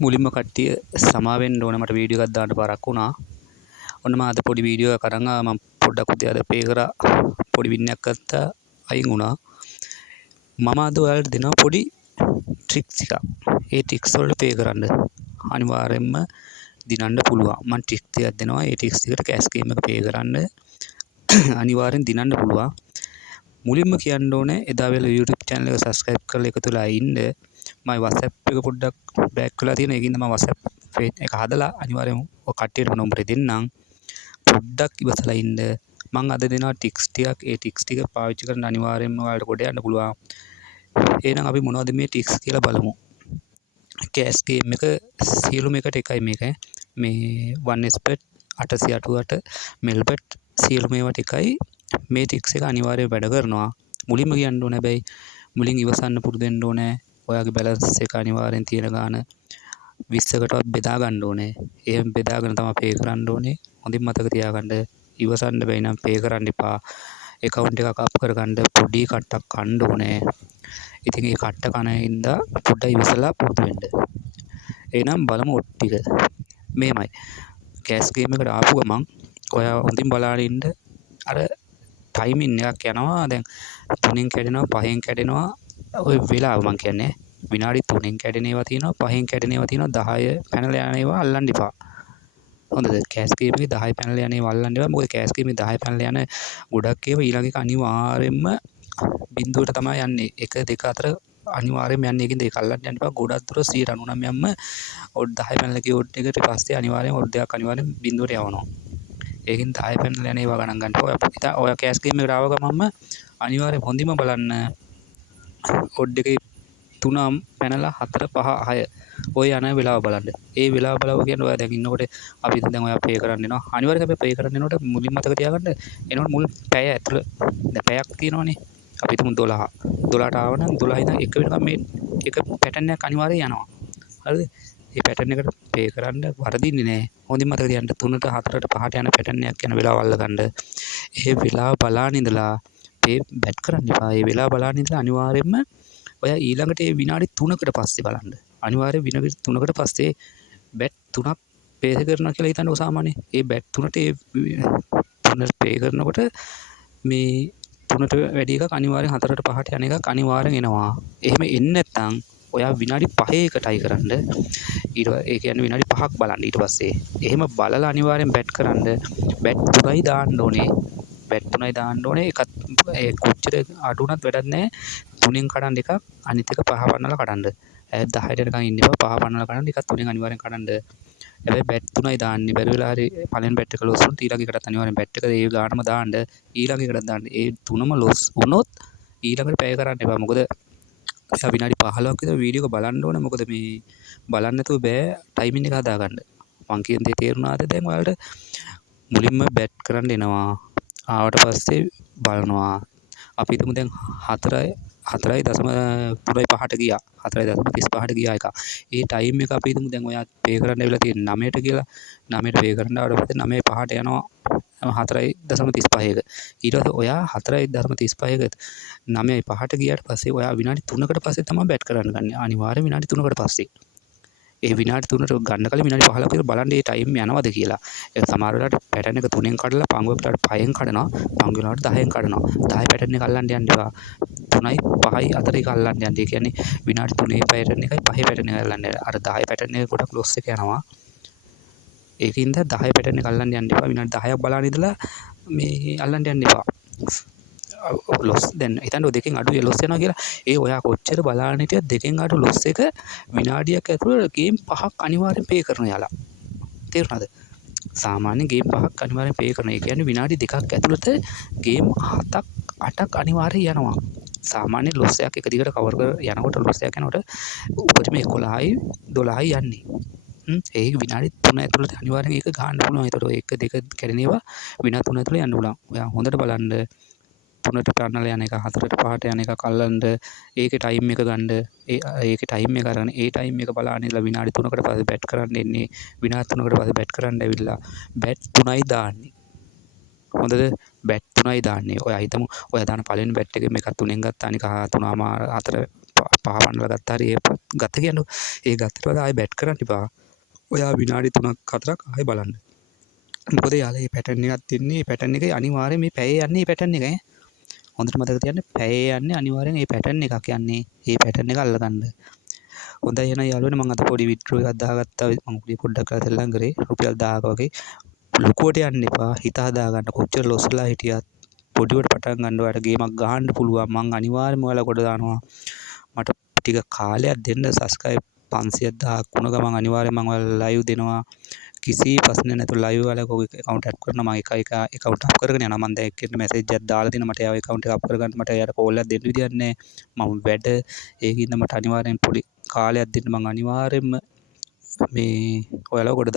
මුලින්ම කට්ටිය සමා වෙන්න ඕන මට වීඩියෝ එකක් දාන්න පාරක් වුණා. ඔන්න මම අද පොඩි වීඩියෝ එකක් අරන් ආවා. මම පොඩ්ඩක් උදේ අද පේ කරා. පොඩි වින්නයක් ගත්තා අයින් වුණා. මම අද ඔයාලට දෙනවා පොඩි ට්‍රික්ස් ටිකක්. ඒ ට්‍රික්ස් වලට පේ කරන්න අනිවාර්යයෙන්ම දිනන්න පුළුවන්. මම ට්‍රික්ස් ටිකක් දෙනවා. ඒ ට්‍රික්ස් ටිකට කැෂ් ගේම් එක පේ කරන්න අනිවාර්යෙන් දිනන්න පුළුවන්. මුලින්ම කියන්න ඕනේ එදා වෙලා YouTube channel එක subscribe කරලා එකතු වෙලා ඉන්න. මම WhatsApp එක පොඩ්ඩක් බෑක් කරලා තියෙන. ඒකින්ද මම WhatsApp page එක හදලා අනිවාර්යෙන් ඔය කට්ටියට නම්බරේ දෙන්නම්. පොඩ්ඩක් ඉවසලා ඉන්න. මම අද දෙනවා ටික්ස් ටිකක්. ඒ ටික්ස් ටික පාවිච්චි කරන් අනිවාර්යෙන්ම ඔයාලට ගොඩ යන්න පුළුවන්. එහෙනම් අපි මොනවද මේ ටික්ස් කියලා බලමු. කැෂ් ගේම් එක සියලුම එකට එකයි මේක. මේ 1xbet 888 melbet සියලුම ඒවාට එකයි. මේ ටික්ස් එක අනිවාර්යයෙන් වැඩ කරනවා. මුලින්ම කියන්න ඕනේ හැබැයි මුලින් ඉවසන්න පුරුදු වෙන්න ඕනේ. ඔයාගේ බැලන්ස් එක අනිවාර්යෙන් තියෙන ගාන 20කටවත් බෙදා ගන්න ඕනේ. එහෙම බෙදාගෙන තමයි පේ කරන්න ඕනේ. හොඳින් මතක තියාගන්න. ඉවසන්න බැයි නම් පේ කරන්න එපා. account එකක් අප් කරගන්න පොඩි කට්ටක් කන්න ඕනේ. ඉතින් ඒ කට්ට කන ඉඳලා පොඩ්ඩක් ඉවසලා පුරුදු වෙන්න. එහෙනම් බලමු ඔට් ටික. මේමයි. කැෂ් ගේම් එකට ආපු ගමන් ඔයා හොඳින් බලාගෙන ඉන්න. අර ටයිමින් එකක් යනවා. දැන් 3න් කැඩෙනවා 5න් කැඩෙනවා. ඔය වෙලාව මං කියන්නේ විනාඩි 3න් කැඩෙන ඒවා තියෙනවා 5න් කැඩෙන ඒවා තියෙනවා 10 පැනලා යන ඒවා අල්ලන්න එපා. හොඳද? කැෂ් ගේම් එකේ 10 පැනලා යන ඒවා අල්ලන්න එපා. මොකද කැෂ් ගේම් එකේ 10 පැනලා යන ගොඩක් ඒවා ඊළඟ එක අනිවාර්යෙන්ම බිඳුවට තමයි යන්නේ. 1 2 4 අනිවාර්යෙන්ම යන්නේ. ඒකින්ද ඒක අල්ලන්න යන්න එපා. ගොඩක් දුර 99%ම ඔඩ් 10 පැනලා ගිය ඔඩ් එකට පස්සේ අනිවාර්යෙන් ඔඩ් එකක් අනිවාර්යෙන් බිඳුවට යවනවා. ඒකින් 10 පැනලා යන ඒවා ගණන් ගන්න. ඔය කැෂ් ගේම් එකට ආව ගමන්ම අනිවාර්යෙන් හොඳින්ම බලන්න ඔඩ් එකේ 3 පැනලා 4 5 6 ඔය යන වෙලාව බලන්න. ඒ වෙලාව බලව කියන්නේ ඔයා දැන් ඉන්නකොට අපි දැන් ඔයා පේ කරන්න එනවා. අනිවාර්යයෙන් අපි පේ කරන්න එනකොට මුලින් මතක තියාගන්න එනකොට මුල් පැය ඇතුළ දැන් පැයක් තියෙනවනේ. අපි තුමු 12. 12ට ආව නම් 12 ඉඳන් 1 වෙනකම් මේ එක පැටර්න් එකක් අනිවාර්යෙන් යනවා. හරිද? මේ පැටර්න් එකට පේ කරන්න වරදින්නේ නැහැ. හොඳින් මතක තියාගන්න 3ට 4ට 5ට යන පැටර්න් එකක් යන වෙලාව අල්ලගන්න. ඒ වෙලාව බලාන ඉඳලා පේ බැට් කරන්න එපා. ඒ වෙලාව බලාන ඉඳලා අනිවාර්යෙන්ම ඔයා ඊළඟට ඒ විනාඩි 3කට පස්සේ බලන්න. අනිවාර්යෙන් විනාඩි 3කට පස්සේ බැට් 3ක් පේ කරනවා කියලා හිතන්නකො සාමාන්‍යයෙන්. ඒ බැට් 3ට ඒ 3 පේ කරනකොට මේ 3ට වැඩි එකක් අනිවාර්යෙන් 4ට 5ට යන එකක් අනිවාර්යෙන් එනවා. එහෙම එන්නේ නැත්නම් ඔයා විනාඩි 5 එකටයි කරන්න. ඒ කියන්නේ විනාඩි 5ක් බලන්න ඊට පස්සේ. එහෙම බලලා අනිවාර්යෙන් බැට් කරන්න. බැට් 3යි දාන්න ඕනේ. බැට් 3යි දාන්න ඕනේ. එකත් ඒ කොච්චර අඩු වුණත් වැඩක් නැහැ. 3න් කඩන්න එකක් අනිත් එක 5 පන්නලා කඩන්න. 10ට යනකම් ඉන්න එපා 5 පන්නලා කඩන්න. එකත් 3න් අනිවාර්යෙන් කඩන්න. හැබැයි බැට් 3යි දාන්නේ. බැරි වෙලා හරි පළවෙනි බැට් එක ලොස් වුණොත් ඊළඟ එකටත් අනිවාර්යෙන් බැට් එක ඒ ගානම දාන්න. ඊළඟ එකටත් දාන්න. ඒ තුනම ලොස් වුණොත් ඊළඟට පැය කරන්න එපා. මොකද ඔයා විනාඩි 15ක් විතර වීඩියෝ එක බලන්න ඕනේ. මොකද මේ බලන්න නැතුව බෑ ටයිමින් එක හදාගන්න. මං කියන දේ තේරුණාද? දැන් ඔයාලට මුලින්ම බැට් කරන්න එනවා. ආවට පස්සේ බලනවා. අපි හිතමු දැන් 4.35ට ගියා. 4.35ට ගියා එක. ඒ ටයිම් එක අපි හිතමු දැන් ඔයා පේ කරන්න ඇවිල්ලා තියෙන 9ට කියලා. 9ට පේ කරන්න ආවට පස්සේ 9.5ට යනවා 4.35ක. ඊට පස්සේ ඔයා 4.35ක 9.5ට ගියාට පස්සේ ඔයා විනාඩි 3කට පස්සේ තමයි බැට් කරන්න ගන්න. අනිවාර්යෙන් විනාඩි 3කට පස්සේ. ඒ විනාඩි 3ට ගන්න කලින් විනාඩි 15ක් විතර බලන්න ඒ ටයිම් යනවද කියලා. ඒක සමහර වෙලාවට පැටර්න් එක 3ෙන් කඩලා පංගු වෙලාවට 5ෙන් කඩනවා. පංගු වෙලාවට 10ෙන් කඩනවා. 10 පැටර්න් එක අල්ලන්න යන්න එපා. 3යි 5යි අතර එක අල්ලන්න යන්න. ඒ කියන්නේ විනාඩි 3 පැටර්න් එකයි 5 පැටර්න් එක අල්ලන්න. අර 10 පැටර්න් එක ගොඩක් ලොස් එක යනවා. ඒකින්ද 10 පැටර්න් එක අල්ලන්න යන්න එපා. විනාඩි 10ක් බලන් ඉඳලා මේ අල්ලන්න යන්න එපා. ලොස් දැන් හිතන්න දෙකෙන් අඩු ලොස් වෙනවා කියලා. ඒ ඔයා කොච්චර බලාගෙන හිටියත් දෙකෙන් අඩු ලොස් එක විනාඩියක් ඇතුළත ගේම් 5ක් අනිවාර්යෙන් පේ කරනවා යාලා. තේරුණාද? සාමාන්‍ය ගේම් 5ක් අනිවාර්යෙන් පේ කරනවා. ඒ කියන්නේ විනාඩි 2ක් ඇතුළත ගේම් 7ක් 8ක් අනිවාර්යෙන් යනවා. සාමාන්‍ය ලොස් එකක් එක දිගට කවර් කර යනකොට ලොස් එකක් යනකොට උපරිම 11යි 12යි යන්නේ. ඒ විනාඩි 3 ඇතුළත අනිවාර්යෙන් ඒක ගන්න පුළුවන්. ඒතකොට 1 2 කැඩෙන ඒවා විනාඩි 3 ඇතුළත යන්න පුළුවන්. ඔයා හොඳට බලන්න 3ට පැනලා යන එක 4ට 5ට යන එක අල්ලන්න. ඒකේ ටයිම් එක ගන්න. ඒකේ ටයිම් එක අරගෙන ඒ ටයිම් එක බලාගෙන ඉඳලා විනාඩි 3කට පස්සේ බැට් කරන්න එන්නේ. විනාඩි 3කට පස්සේ බැට් කරන්න ඇවිල්ලා බැට් 3යි දාන්නේ. හොඳද? බැට් 3යි දාන්නේ. ඔයා හිතමු ඔයා දාන පළවෙනි බැට් එකේ මේක 3ෙන් ගත්තා. අනික 3.4 5 පනලා ගත්තා හරි ඒ ගත්ත කියන්නකො. ඒ ගත්තට පස්සේ ආයෙ බැට් කරන්න එපා. ඔයා විනාඩි 3ක් 4ක් ආයෙ බලන්න. මොකද යාළුවා මේ පැටර්න් එකක් තියන්නේ. මේ පැටර්න් එකේ අනිවාර්යයෙන් මේ පැයේ යන්නේ මේ පැටර්න් එක ඈ. හොඳට මතක තියාගන්න පැයේ යන්නේ අනිවාර්යෙන් මේ පැටර්න් එකක් යන්නේ. මේ පැටර්න් එක අල්ලගන්න. හොඳයි එහෙනම් යාළුවනේ මම අද පොඩි විඩ්‍රෝ එකක් දාගත්තා. මම පොඩ්ඩක් කරලා සෙල්ලම් කරේ. රුපියල් 1000ක වගේ. ලොකුවට යන්න එපා. හිත හදාගන්න. කොච්චර ලොස් වෙලා හිටියත් පොඩිවට පටන් ගන්න. ඔයාලට ගේමක් ගහන්න පුළුවන්. මං අනිවාර්යයෙන්ම ඔයාලා කොට දානවා. මට ටික කාලයක් දෙන්න. සබ්ස්ක්‍රයිබ් 500,000ක් වුණ ගමන් අනිවාර්යයෙන් මම ඔයාලා ලයිව් දෙනවා. කිසි ප්‍රශ්නයක් නැතුව ලයිව් වල ඔයගේ account add කරනවා. මම එක account up කරගෙන යනවා. මම දැන් එක්කෙනෙක් message එකක් දාලා දෙනවා. මට එයාගේ account එක up කරගන්න මට එයාට call එකක් දෙන්න විදියක් නැහැ. මම වැඩ ඒකින්ද මට අනිවාර්යෙන් පොඩි කාලයක් දෙන්න. මම අනිවාර්යෙන්ම මේ ඔයාලව කොට